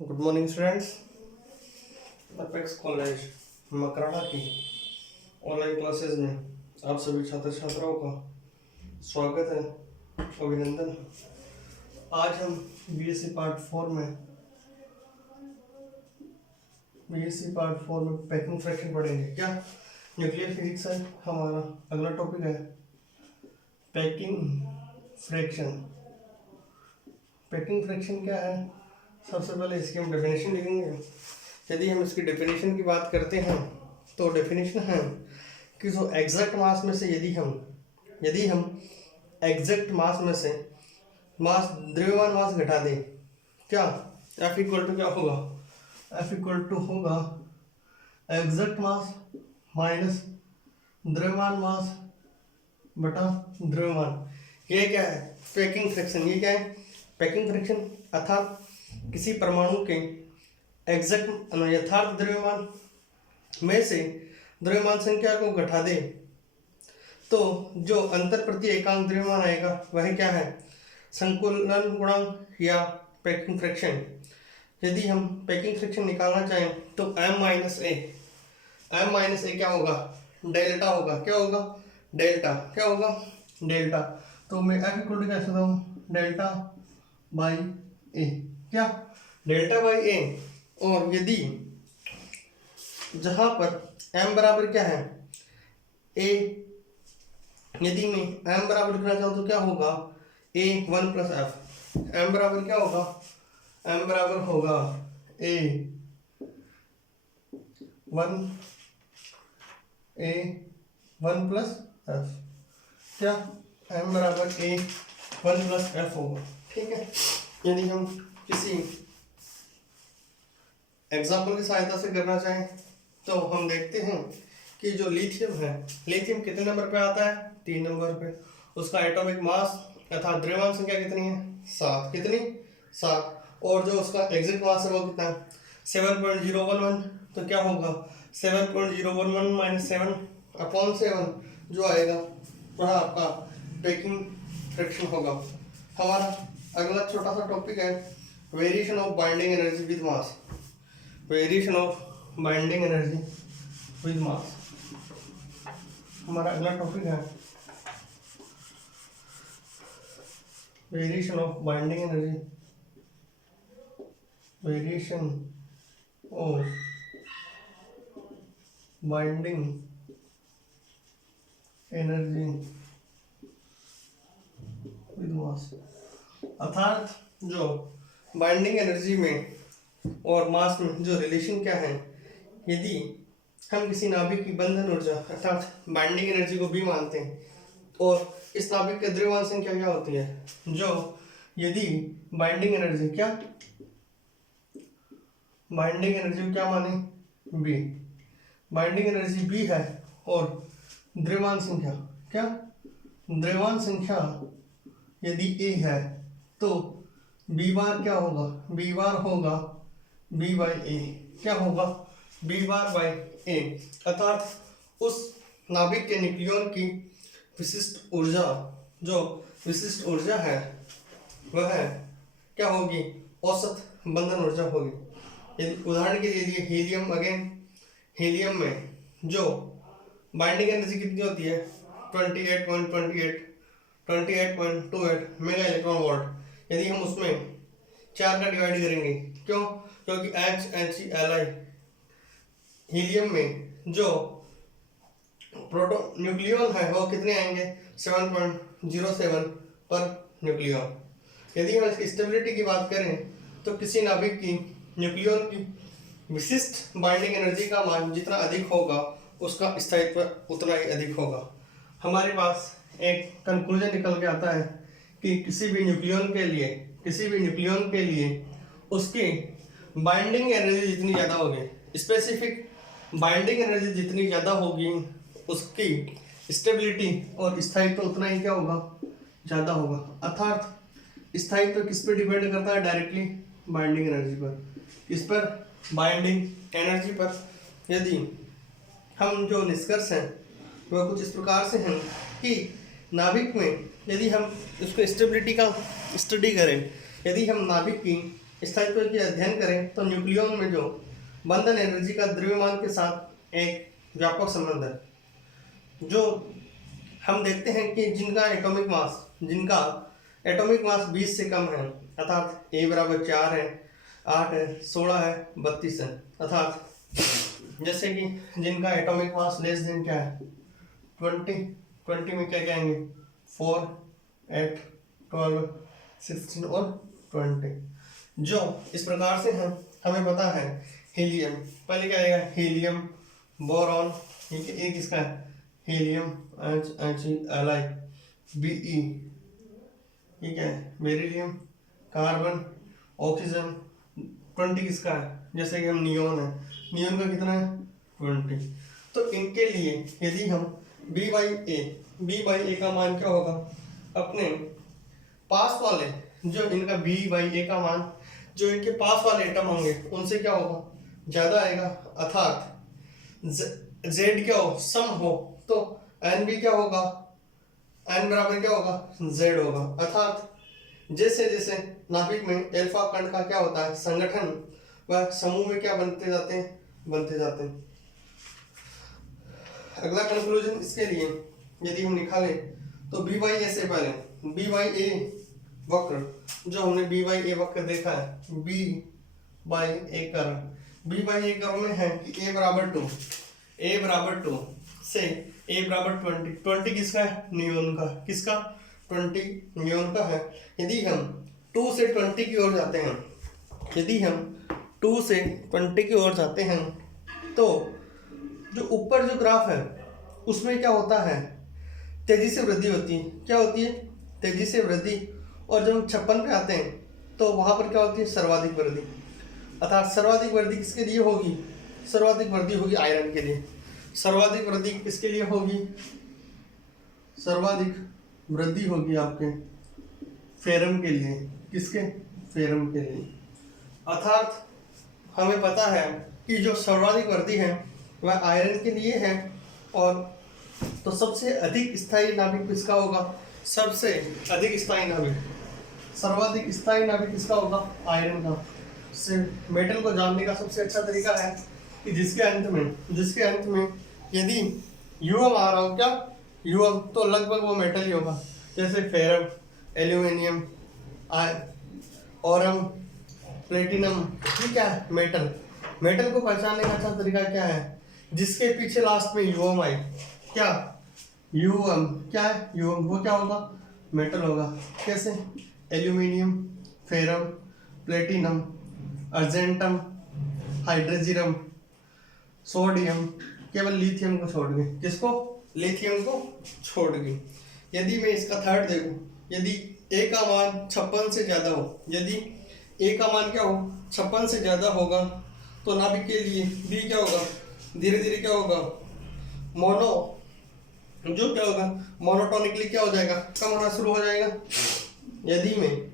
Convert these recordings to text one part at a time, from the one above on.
Good morning students. Apex college Makrana की online classes में आप सभी छात्र छात्राओं का स्वागत है, अभिनंदन। आज हम बीएससी पार्ट 4 में पैकिंग फ्रैक्शन पढ़ेंगे। क्या न्यूक्लियर फिजिक्स है हमारा अगला टॉपिक है पैकिंग फ्रैक्शन। पैकिंग फ्रैक्शन क्या है? सबसे पहले इसकी हम डेफिनेशन लिखेंगे। यदि हम इसकी डेफिनेशन की बात करते हैं तो डेफिनेशन है कि जो एग्जैक्ट मास में से यदि हम एग्जैक्ट मास में से द्रव्यमान मास घटा दें, क्या F इक्वल टू क्या होगा? F इक्वल टू होगा एग्जैक्ट मास माइनस द्रव्यमान मास बटा द्रव्यमान। ये क्या है? Packing fraction. ये क्या है? पैकिंग फ्रैक्शन अर्थात किसी परमाणु के एग्जैक्ट यथार्थ द्रव्यमान में से द्रव्यमान संख्या को घटा दे तो जो अंतर प्रति एकांक द्रव्यमान आएगा वह क्या है? संकुलन गुणांक या पैकिंग फ्रैक्शन। यदि हम पैकिंग फ्रैक्शन निकालना चाहें तो m माइनस ए क्या होगा? डेल्टा होगा। क्या होगा? डेल्टा। क्या होगा? डेल्टा। तो मैं F इक्वल टू क्या सकता हूँ? डेल्टा बाई ए। क्या? डेल्टा बाई ए। और यदि जहां पर m बराबर क्या है? a, यदि मैं m बराबर लिखना चाहूँ तो क्या होगा? a 1 plus f। m बराबर क्या होगा? m बराबर होगा a 1 प्लस f। क्या? m बराबर a 1 प्लस f होगा। ठीक है। यदि हम किसी एग्जाम्पल की सहायता से करना चाहें तो हम देखते हैं कि जो लिथियम है, लिथियम कितने नंबर पे आता है? 3 नंबर पे। उसका एटॉमिक मास अर्थात द्रव्यमान संख्या कितनी है? 7। कितनी? 7। और जो उसका एग्जैक्ट मास है वो कितना है? 7.011। तो क्या होगा? 7.011 माइनस 7/7 जो आएगा वह आपका पैकिंग फ्रैक्शन होगा। हमारा अगला छोटा सा टॉपिक है variation of binding energy with mass. Variation of binding energy with mass हमारा अगला टॉपिक है variation of binding energy with mass. अर्थात जो बाइंडिंग एनर्जी में और मास में जो रिलेशन क्या है, यदि हम किसी नाभिक की बंधन ऊर्जा अर्थात बाइंडिंग एनर्जी को भी मानते हैं और इस नाभिक के द्रव्यमान संख्या क्या होती है, जो यदि बाइंडिंग एनर्जी क्या माने? बी। बाइंडिंग एनर्जी बी है और द्रव्यमान संख्या क्या? द्रव्यमान संख्या यदि ए है तो बी बार क्या होगा? बी बार होगा बी बाई ए। क्या होगा? बी बार बाई ए। अर्थात उस नाभिक के न्यूक्लियन की विशिष्ट ऊर्जा है वह क्या होगी? औसत बंधन ऊर्जा होगी। यदि उदाहरण के लिए हीलियम में जो बाइंडिंग एनर्जी कितनी होती है? 28.28 मेगा इलेक्ट्रॉन वोल्ट। यदि हम उसमें 4 का डिवाइड करेंगे, क्यों? क्योंकि HCl हीलियम में जो प्रोटॉन न्यूक्लियन है वो कितने आएंगे? 7.07 पर न्यूक्लियन। यदि हम इसकी स्टेबिलिटी की बात करें तो किसी नाभिक की न्यूक्लियन की विशिष्ट बाइंडिंग एनर्जी का मान जितना अधिक होगा उसका स्थायित्व उतना ही अधिक होगा। हमारे पास एक कंक्लूजन निकल के आता है कि किसी भी न्यूक्लियन के लिए उसकी बाइंडिंग एनर्जी जितनी ज़्यादा होगी, स्पेसिफिक बाइंडिंग एनर्जी जितनी ज़्यादा होगी, उसकी स्टेबिलिटी और स्थायित्व उतना ही क्या होगा? ज़्यादा होगा। अर्थात स्थायित्व किस पर डिपेंड करता है? डायरेक्टली बाइंडिंग एनर्जी पर। किस पर? बाइंडिंग एनर्जी पर। यदि हम जो निष्कर्ष हैं वह कुछ इस प्रकार से हैं कि नाभिक में यदि हम उसको स्टेबिलिटी का स्टडी करें, यदि हम नाभिक की स्थायित्व की अध्ययन करें तो न्यूक्लियन में जो बंधन एनर्जी का द्रव्यमान के साथ एक व्यापक संबंध है। जो हम देखते हैं कि जिनका एटॉमिक मास 20 से कम है, अर्थात ए बराबर 4 है, 8 है, 16 है, 32 है, अर्थात जैसे कि जिनका एटॉमिक मास लेस देन क्या है 20 में क्या कहेंगे 4, 8, 12, 16 और 20। जो इस प्रकार से हैं, हमें पता है हीलियम, पहले क्या आएगा हीलियम, बोरॉन, एक इसका है हीलियम, Li, Be, ठीक है, बेरिलियम, कार्बन, ऑक्सीजन, 20 किसका है, जैसे कि हम नियोन है, नियोन का कितना है 20। तो इनके लिए यदि हम B/A का मान क्या होगा, अपने पास वाले जो इनका B/A का मान जो इनके पास वाले एटम होंगे उनसे क्या होगा ज्यादा आएगा, अर्थात Z क्या हो सम हो तो Nb क्या होगा, N बराबर क्या होगा Z होगा। अर्थात जैसे जैसे नाभिक में अल्फा कण का क्या होता है संगठन, वह समूह में क्या बनते जाते हैं। अगला कंक्लूजन इसके लिए यदि हम निकालें तो B/A से पहले B/A वक्र जो हमने B/A वक्र देखा है, B/A कर्व में है कि A बराबर 2 से A बराबर 20 किसका है नियोन का, किसका 20 नियोन का है। यदि हम 2 से 20 की ओर जाते हैं, यदि हम 2 से 20 की ओर जाते हैं तो जो ऊपर जो ग्राफ है उसमें क्या होता है तेजी से वृद्धि होती है, क्या होती है तेजी से वृद्धि। और जब हम 56 पे आते हैं तो वहां पर क्या होती है सर्वाधिक वृद्धि, अर्थात सर्वाधिक वृद्धि किसके लिए होगी, सर्वाधिक वृद्धि होगी आयरन के लिए। सर्वाधिक वृद्धि किसके लिए होगी, सर्वाधिक वृद्धि होगी आपके फेरम के लिए, किसके फेरम के लिए। अर्थात हमें पता है कि जो सर्वाधिक वृद्धि है वह आयरन के लिए है। और तो सबसे अधिक स्थायी नाभिक किसका होगा, सबसे अधिक स्थायी नाभिक, सर्वाधिक स्थायी नाभिक किसका होगा आयरन का। से मेटल को जानने का सबसे अच्छा तरीका है कि जिसके अंत में यदि यूएम आ रहा हो, क्या यूएम, तो लगभग वो मेटल ही होगा, जैसे फेरम, एल्यूमिनियम, ऑरम, प्लेटिनम, ये क्या है मेटल को पहचानने का अच्छा तरीका क्या है, जिसके पीछे लास्ट में यूएम आए, क्या यूएम, क्या है यूएम, वो क्या होगा मेटल होगा। कैसे एल्यूमिनियम, फेरम, प्लेटिनम, अर्जेंटम, हाइड्रोजियम, सोडियम, केवल लिथियम को छोड़ के, किसको लिथियम को छोड़ के। यदि मैं इसका थर्ड देखूं, यदि ए का मान 56 से ज्यादा हो, यदि ए का मान क्या हो 56 से ज्यादा होगा तो नाभिक के लिए बी क्या होगा, धीरे धीरे क्या होगा मोनोटोनिकली क्या हो जाएगा, कम होना शुरू हो जाएगा। यदि में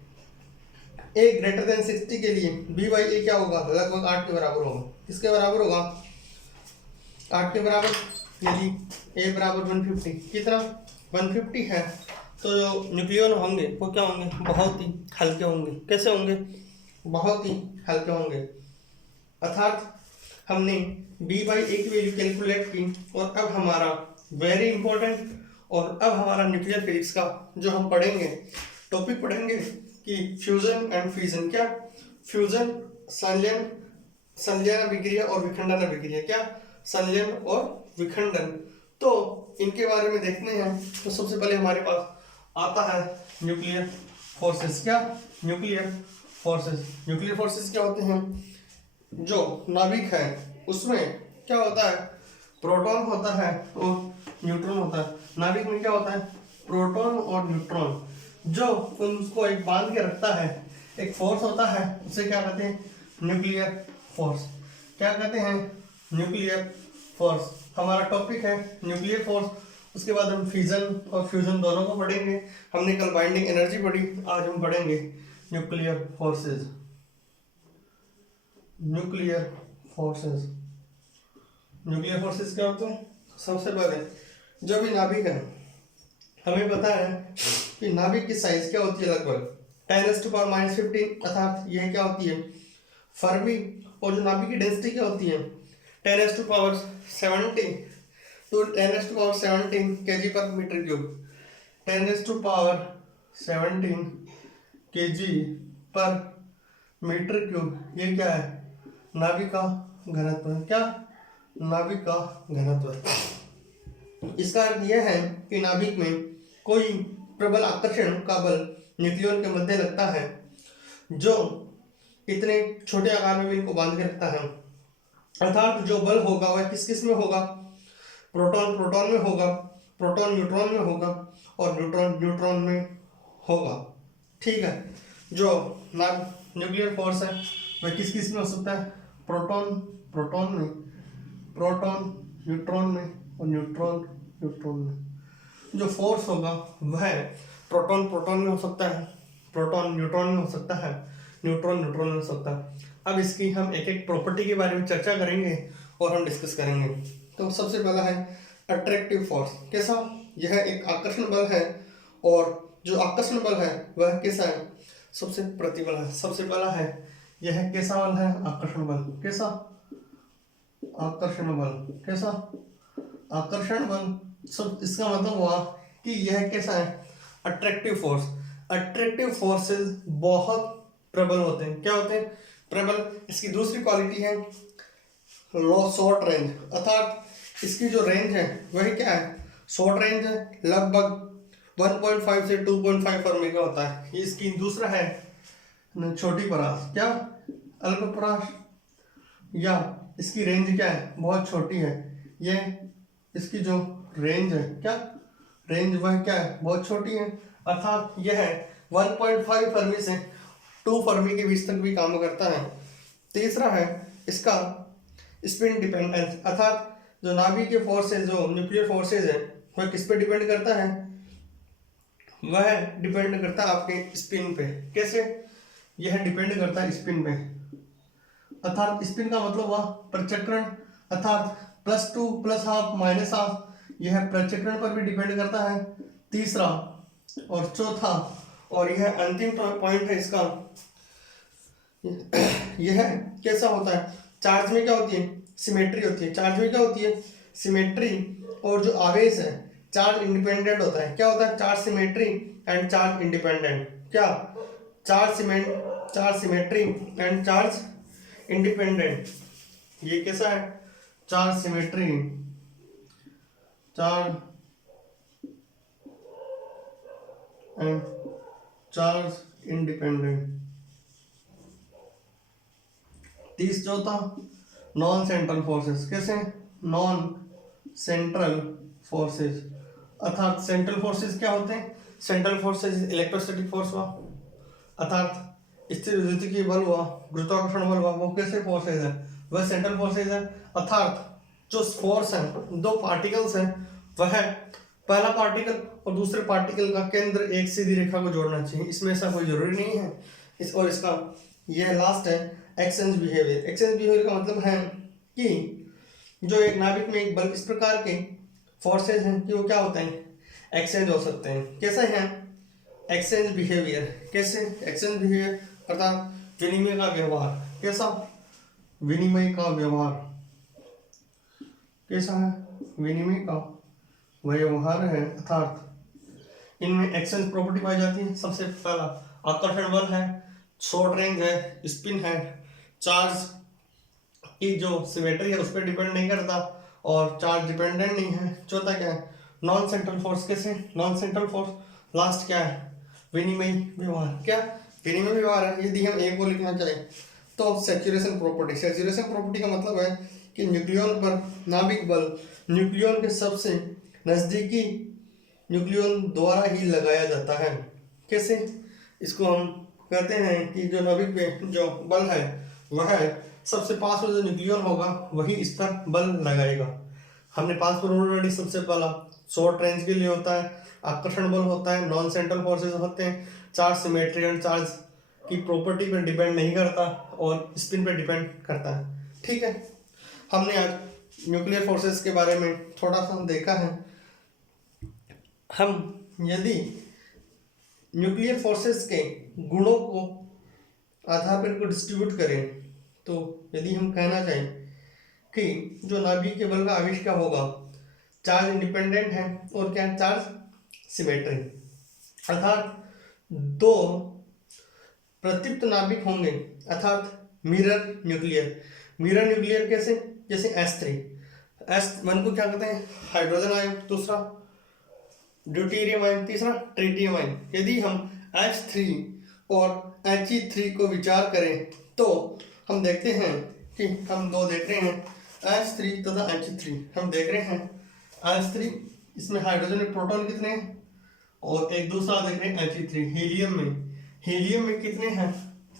ए ग्रेटर देन 60 के लिए B/A क्या होगा, लगभग 8 के बराबर होगा, किसके बराबर होगा 8 के बराबर। यदि ए बराबर 150, कितना 150 है तो जो न्यूक्लियन होंगे वो क्या होंगे, बहुत ही हल्के होंगे। कैसे होंगे, बहुत ही हल्के होंगे। अर्थात हमने B/A की वैल्यू कैलकुलेट की और अब हमारा वेरी इंपॉर्टेंट, और अब हमारा न्यूक्लियर फिजिक्स का जो हम पढ़ेंगे टॉपिक पढ़ेंगे कि फ्यूजन एंड फिजन, क्या फ्यूजन संलयन अभिक्रिया और विखंडन अभिक्रिया, क्या संलयन और विखंडन। तो इनके बारे में देखते हैं। तो सबसे पहले हमारे पास आता है न्यूक्लियर फोर्सेस, क्या न्यूक्लियर फोर्सेस क्या होते हैं, जो नाभिक है उसमें क्या होता है प्रोटॉन होता है और न्यूट्रॉन होता है। नाभिक में क्या होता है प्रोटॉन और न्यूट्रॉन, जो उनको एक बांध के रखता है, एक फोर्स होता है, उसे क्या कहते हैं न्यूक्लियर फोर्स। क्या कहते हैं न्यूक्लियर फोर्स। हमारा टॉपिक है न्यूक्लियर फोर्स। उसके बाद हम फिजन और फ्यूजन दोनों को पढ़ेंगे। हमने कल बाइंडिंग एनर्जी पढ़ी, आज हम पढ़ेंगे न्यूक्लियर फोर्सेस। न्यूक्लियर फोर्सेस क्या होते हैं। सबसे पहले जो भी नाभिक है, हमें पता है कि नाभिक की साइज क्या होती है, लगभग 10⁻⁻15 अर्थात यह क्या होती है फर्मी। और जो नाभिक की डेंसिटी क्या होती है 10⁻17 तो 10⁻17 kg पर मीटर क्यूब। 10⁻17 kg पर मीटर क्यूब ये क्या है नाभिक का घनत्व है। क्या नाभिक का घनत्व है। इसका अर्थ यह है कि नाभिक में कोई प्रबल आकर्षण का बल न्यूक्लियन के मध्य लगता है जो इतने छोटे आकार में भी इनको बांध के रखता है। अर्थात जो बल होगा वह किस किस में होगा प्रोटॉन प्रोटॉन में होगा, प्रोटॉन न्यूट्रॉन में होगा और न्यूट्रॉन न्यूट्रॉन में होगा। ठीक है। जो न्यूक्लियर फोर्स है वह किस किस में हो सकता है प्रोटॉन प्रोटॉन में, प्रोटॉन न्यूट्रॉन में और न्यूट्रॉन न्यूट्रॉन में। जो फोर्स होगा वह प्रोटॉन प्रोटॉन में हो सकता है, प्रोटॉन न्यूट्रॉन में हो सकता है, न्यूट्रॉन न्यूट्रॉन में हो सकता है। अब इसकी हम एक एक प्रॉपर्टी के बारे में चर्चा करेंगे और हम डिस्कस करेंगे। तो सबसे पहला है अट्रैक्टिव फोर्स। कैसा? यह एक आकर्षण बल है और जो आकर्षण बल है वह कैसा है सबसे प्रतिबल है। सबसे पहला है यह कैसा बल है आकर्षण बल। कैसा? आकर्षण बल। कैसा? आकर्षण बल। सब इसका मतलब हुआ कि यह कैसा है अट्रैक्टिव फोर्स। अट्रैक्टिव फोर्सेस बहुत प्रबल होते हैं। क्या होते हैं प्रबल। इसकी दूसरी क्वालिटी है लो शॉर्ट रेंज अर्थात इसकी जो रेंज है वही क्या है शॉर्ट रेंज है, लगभग 1.5 से 2.5 फर्मी का होता है। ये इसकी दूसरा है छोटी परास। क्या? अल्प परास। या इसकी रेंज क्या है बहुत छोटी है। ये इसकी जो रेंज है क्या रेंज वह क्या है बहुत छोटी है। अर्थात यह है 1.5 फर्मी से 2 फर्मी के बीच तक भी काम करता है। तीसरा है इसका स्पिन डिपेंडेंस अर्थात जो नाभिक के फोर्सेज जो न्यूक्लियर फोर्सेज है वह किस पे डिपेंड करता है वह डिपेंड करता है आपके स्पिन पे। कैसे? यह डिपेंड करता है स्पिन पे अर्थात स्पिन का मतलब हुआ प्रचक्रण अर्थात +2 +½ -½ यह प्रचक्रण पर भी डिपेंड करता है। तीसरा और चौथा और यह अंतिम पॉइंट है इसका यह कैसा होता है चार्ज में क्या होती है सिमेट्री होती है। चार्ज में क्या होती है सिमेट्री और जो आवेश है चार्ज इंडिपेंडेंट होता है। क्या होता है charge symmetry and charge independent. क्या? Charge symmetry and charge independent. ये कैसा है charge symmetry charge and charge independent. चौथा नॉन सेंट्रल फोर्सेस। कैसे? नॉन सेंट्रल फोर्सेस अर्थात सेंट्रल फोर्सेस क्या होते हैं सेंट्रल फोर्सेस इलेक्ट्रोस्टैटिक फोर्स हुआ अर्थात स्थिर विद्युतीय बल हुआ, गुरुत्वाकर्षण बल हुआ, वो कैसे फोर्सेज है वह सेंट्रल फोर्सेज है। अर्थात जो फोर्स है दो पार्टिकल्स हैं वह पहला पार्टिकल और दूसरे पार्टिकल का केंद्र एक सीधी रेखा को जोड़ना चाहिए। इसमें ऐसा कोई जरूरी नहीं है। और इसका यह लास्ट है एक्सचेंज बिहेवियर। एक्सचेंज बिहेवियर का मतलब है कि जो एक नाभिक में एक बल इस प्रकार के फोर्सेज हैं कि वो क्या होते हैं एक्सचेंज हो सकते हैं। कैसा है एक्सचेंज बिहेवियर। कैसे? एक्सचेंज बिहेवियर अर्थात विनिमय का व्यवहार। कैसा? विनिमय का व्यवहार। कैसा है विनिमय का व्यवहार है अर्थात इनमें एक्सचेंज प्रॉपर्टी पाई जाती है। सबसे पहला आकर्षण बल है, शॉर्ट रेंज है, स्पिन है, चार्ज की जो सिमेट्री है उस पर डिपेंड नहीं करता और चार्ज डिपेंडेंट नहीं है। चौथा क्या है नॉन सेंट्रल फोर्स। कैसे? Non central force. लास्ट क्या है विनिमय व्यवहार। क्या? विनिमय व्यवहार है। यदि हम एक को लिखना चाहें तो सैचुरेशन प्रॉपर्टी। सैचुरेशन प्रॉपर्टी का मतलब है कि न्यूक्लियन पर नाभिक बल न्यूक्लियन के सबसे नजदीकी न्यूक्लियन द्वारा ही लगाया जाता है। कैसे? इसको हम कहते हैं कि जो नाभिक पे जो बल है वह सबसे पास में जो न्यूक्लियन होगा वही इस पर बल लगाएगा। हमने पास पर ऑलरेडी सबसे पहला शॉर्ट रेंज के लिए होता है, आकर्षण बल होता है, नॉन सेंट्रल फोर्सेस होते हैं, चार्ज सिमेट्री एंड चार्ज की प्रॉपर्टी पर डिपेंड नहीं करता और स्पिन पर डिपेंड करता है। ठीक है। हमने आज न्यूक्लियर फोर्सेस के बारे में थोड़ा सा देखा है। हम यदि न्यूक्लियर फोर्सेस के गुणों को आधार पर इनको डिस्ट्रीब्यूट करें, तो यदि हम कहना चाहें कि जो नाभिक के बल का आवेश क्या होगा, चार्ज इंडिपेंडेंट है और क्या चार्ज सिमेट्री, अर्थात दो प्रदीप्त नाभिक होंगे, अर्थात मिरर न्यूक्लियर कैसे, जैसे S1 को क्या कहते हैं, हाइड्रोजन आयन, दूसरा ड्यूटेरियम आयन, तीसरा ट्रिटियम आयन। यदि हम H3 और He3 को विचार करें तो हम देखते हैं कि हम दो देख रहे हैं, H3 तथा He3 हम देख रहे हैं। H3 इसमें हाइड्रोजन में प्रोटॉन कितने हैं, और एक दूसरा देख रहे हैं He3 हीलियम में कितने हैं,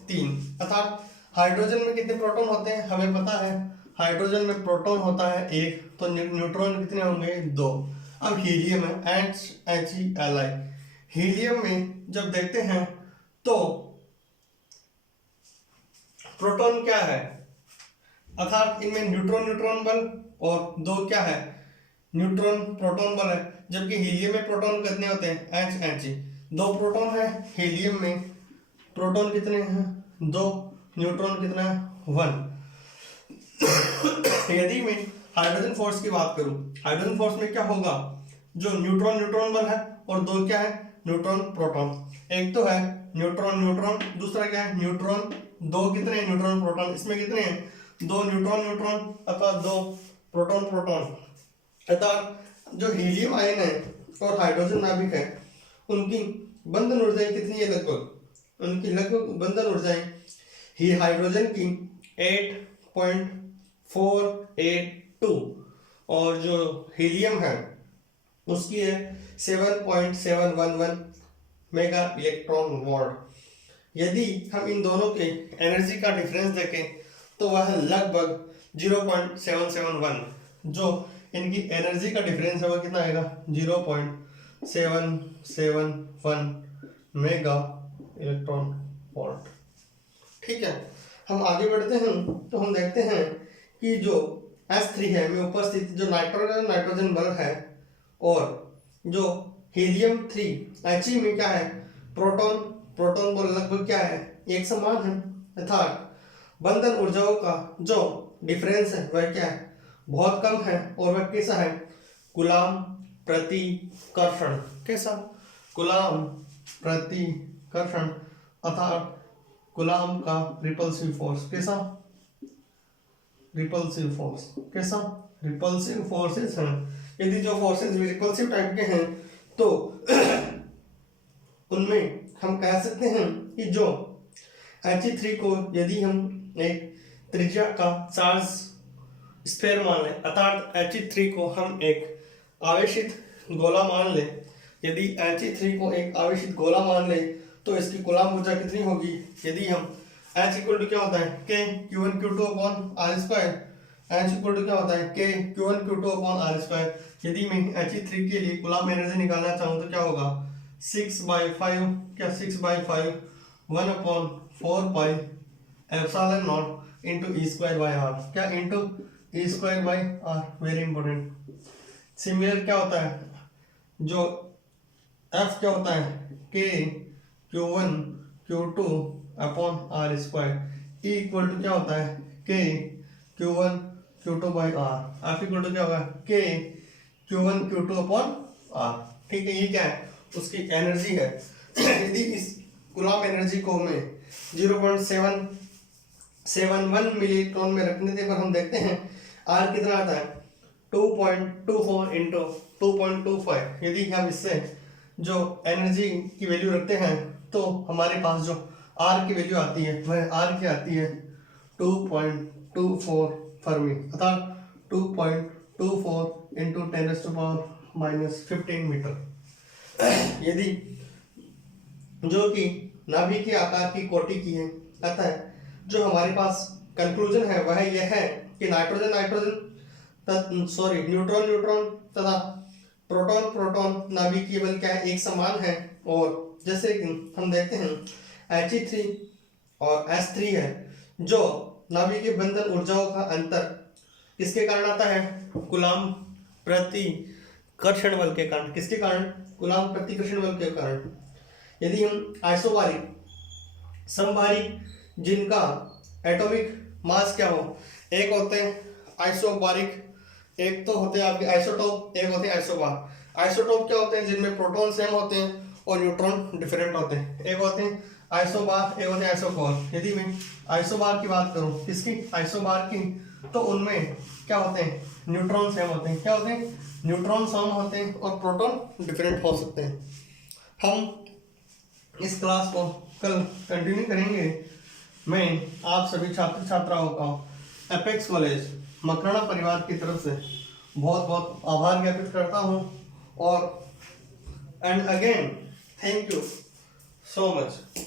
3, अर्थात हाइड्रोजन में कितने प्रोटॉन होते हैं हमें पता है, हाइड्रोजन में प्रोटॉन होता है 1, तो न्यूट्रॉन कितने होंगे, 2। अब हीलियम है HeLi, हीलियम में जब देखते हैं तो प्रोटॉन क्या है, अर्थात इनमें न्यूट्रॉन बल, और 2 क्या है, न्यूट्रॉन प्रोटॉन बल है, जबकि हीलियम में प्रोटॉन कितने होते हैं, He 2 प्रोटॉन है, हीलियम में प्रोटॉन कितने हैं, 2, न्यूट्रॉन कितना है, 1। यदि मैं हाइड्रोजन फोर्स की बात करूं, हाइड्रोजन फोर्स में क्या होगा, जो न्यूट्रॉन बल है, और 2 क्या है, न्यूट्रॉन प्रोटॉन, एक तो है न्यूट्रॉन, दूसरा क्या है, न्यूट्रॉन, 2 कितने हैं, न्यूट्रॉन प्रोटॉन, इसमें कितने हैं, 2 न्यूट्रॉन अर्थात 2 प्रोटॉन, अर्थात जो हीलियम आयन है और हाइड्रोजन नाभिक है उनकी बंधन ऊर्जाएं कितनी है, उनकी लगभग बंधन ऊर्जाएं ही हाइड्रोजन की 8.482 और जो हीलियम है उसकी है 7.711 मेगा इलेक्ट्रॉन वोल्ट। यदि हम इन दोनों के एनर्जी का डिफरेंस देखें तो वह लगभग 0.771, जो इनकी एनर्जी का डिफरेंस है वह कितना आएगा, 0.771 मेगा इलेक्ट्रॉन वोल्ट। ठीक है, हम आगे बढ़ते हैं तो हम देखते हैं कि जो S3 है में उपस्थित जो नाइट्रोजन बल है, और जो हीलियम 3 He में क्या है, प्रोटॉन बल लगभग क्या है, एक समान है, अर्थात बंधन ऊर्जाओं का जो डिफरेंस है वह क्या है, बहुत कम है, और वह कैसा है, कूलाम प्रतिकर्षण, कैसा, कूलाम प्रतिकर्षण, अर्थात कूलाम का रिपल्सिव फोर्स, कैसा, रिपल्सिव फोर्सेस हैं। यदि जो फोर्सेस रिपल्सिव टाइप के हैं तो उनमें हम कह सकते हैं कि जो He3 को यदि हम एक त्रिज्या का चार्ज स्फीयर मान लें, अर्थात He3 को हम एक आवेशित गोला मान लें, यदि He3 को एक आवेशित गोला मान लें तो इसकी कूलाम ऊर्जा कितनी होगी, यदि हम H इक्वल टू क्या होता है, K Q1 Q2 upon R square, H equal to क्या होता है, K Q1 Q2 upon R square. यदि मैं He3 के लिए कूलाम एनर्जी निकालना चाहूँ तो क्या होगा, 6/5 क्या 6/5 1 upon 4 pi epsilon naught into e square by r, क्या into e square by r, very important. Similar क्या होता है, जो F क्या होता है, K Q1 Q2 upon R square, E equal to क्या होता है, K Q1 Q2 by R, F equal to क्या होगा, K Q1 Q2 upon R। ठीक है, ये क्या है, उसकी एनर्जी है। यदि इस कूलाम एनर्जी को मैं 0.771 मिलीट्रॉन में रखने पर हम देखते हैं R कितना आता है, 2.24 इंटू 2.25। यदि हम इससे जो एनर्जी की वैल्यू रखते हैं तो हमारे पास जो R की वैल्यू आती है वह R की आती है 2.24 फर्मी, अर्थात 2.24 इंटू 10⁻⁻15 मीटर। यदि जो कि नाभिक के आकार की कोटि की है, अतः जो हमारे पास कंक्लूजन है वह यह है कि न्यूट्रॉन तथा प्रोटॉन नाभिकीय बल क्या है, एक समान है। और जैसे कि हम देखते हैं He3 और S3 है, जो नाभिकीय बंधन ऊर्जाओं का अंतर किसके कारण आता है, कूलाम प्रतिकर्षण बल के कारण। किसके कारण, कूलाम प्रतिकर्षण बल के कारण। यदि हम आइसोबारिक समबारिक जिनका एटॉमिक मास क्या हो, एक होते हैं आइसोबारिक, एक तो होते हैं आपके आइसोटोप, एक होते हैं आइसोबार। आइसोटोप क्या होते हैं, जिनमें प्रोटॉन सेम होते हैं और न्यूट्रॉन डिफरेंट होते हैं। एक होते हैं आइसोबार, एक होते हैं आइसोकोर। यदि मैं आइसोबार की बात करूं, किसकी, आइसोबार की, तो उनमें क्या होते हैं, न्यूट्रॉन सेम होते हैं। क्या होते हैं, न्यूट्रॉन सेम होते हैं और प्रोटॉन डिफरेंट हो सकते हैं। हम इस क्लास को कल कंटिन्यू करेंगे। मैं आप सभी छात्र छात्राओं का एपेक्स कॉलेज मकराना परिवार की तरफ से बहुत बहुत आभार ज्ञापित करता हूँ। और and again thank you so much.